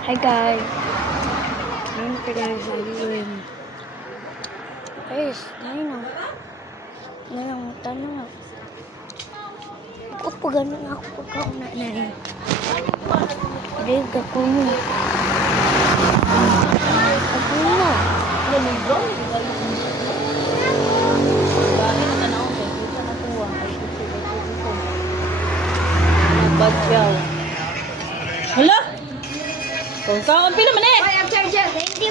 Hi guys. Ngayon pa tayo sa ilim. Guys, ngayon ang tanong. Ako pa ganun ako pagkauna na eh. Dahil ako mo. Ako mo. Bagyaw. Hala! Kung saan pila man eh? Ay, ang charger. 25. 25.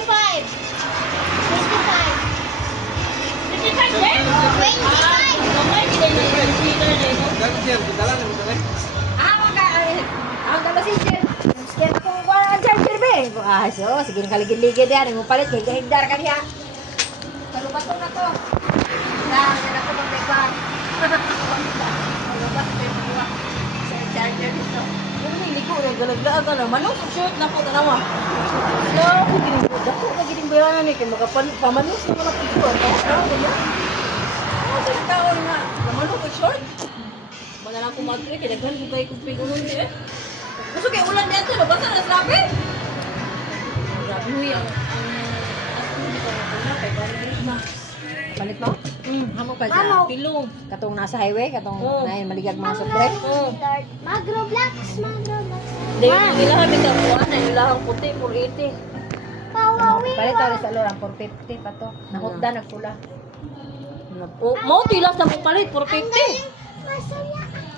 25 eh? 25. Ang dala si Jen. Scan ko ang charger be. So, sige kaligid-ligid yan. Mo palit kay higdar ka niya. Kalubato na to. Lang, yan ako mag-bag. Kalubat ko yung buwa. Sa charger dito. Yung hindi ko galaglaan ka na. Manong short na po tanawa. So, ginigod ako. Nagiging ni kay pamanos na mga picture. Tapos na ako niya. Sa tao nga. Namanong ko short. Wala na akong mag-trip. Kaya naghan ko tayo kung pigunon niya eh. Gusto kayo ulan dito, no? Basta na slabe. Grabe mo yung... Balik mo? Hamo pa dyan. Pilong. Katong nasa highway, katong maligag mga subject. Mag-Roblox. Dahil ilahang may kapuan na ilahang puti, 480. Pawawi. Palit tayo sa lorang, 450 pa to. Nahutda, nagpula. Mau tilas na mo palit, 450.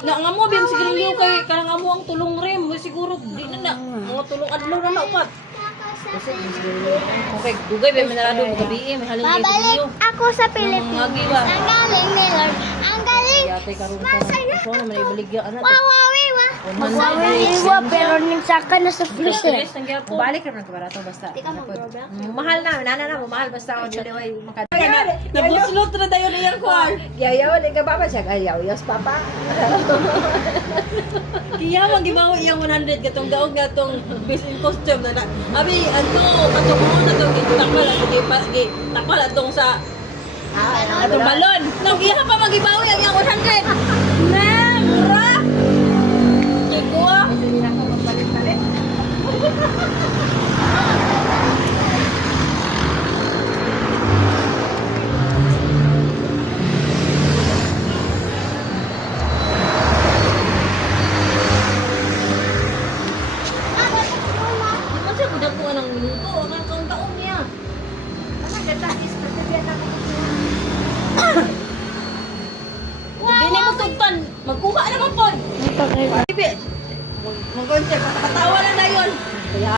Na nga mo bim siguro yung kay karang amo ang tulong rim mo siguro di na na mga tulong adlaw na upat. Kasi okay, dugay ba manarado mo gabi may halin Babalik ako sa Pilipinas. Ang giwa. Ang galing ni Lord. Ang galing. Yate karon sa so na may ibaligya ana. Wawawi wa. Magwawiwa pero ninsaka na sa freezer. Balik ra man ka barato basta. Di ka mag-Roblox? Mahal na, nana na mahal basta o dili way maka. Nabuslot na dayon iyang kwan. Yayaw di ka papa siya ayaw yas papa. Kiya magibaw iyang 100 gatong daog gatong business costume na. Abi adto katong mo na to takmal di takmal atong sa atong balon. Nang iya pa magibaw iyang 100. Na, mura. Igwa. Sige na ko magpalit-palit. Di man siya budak ko anang minuto.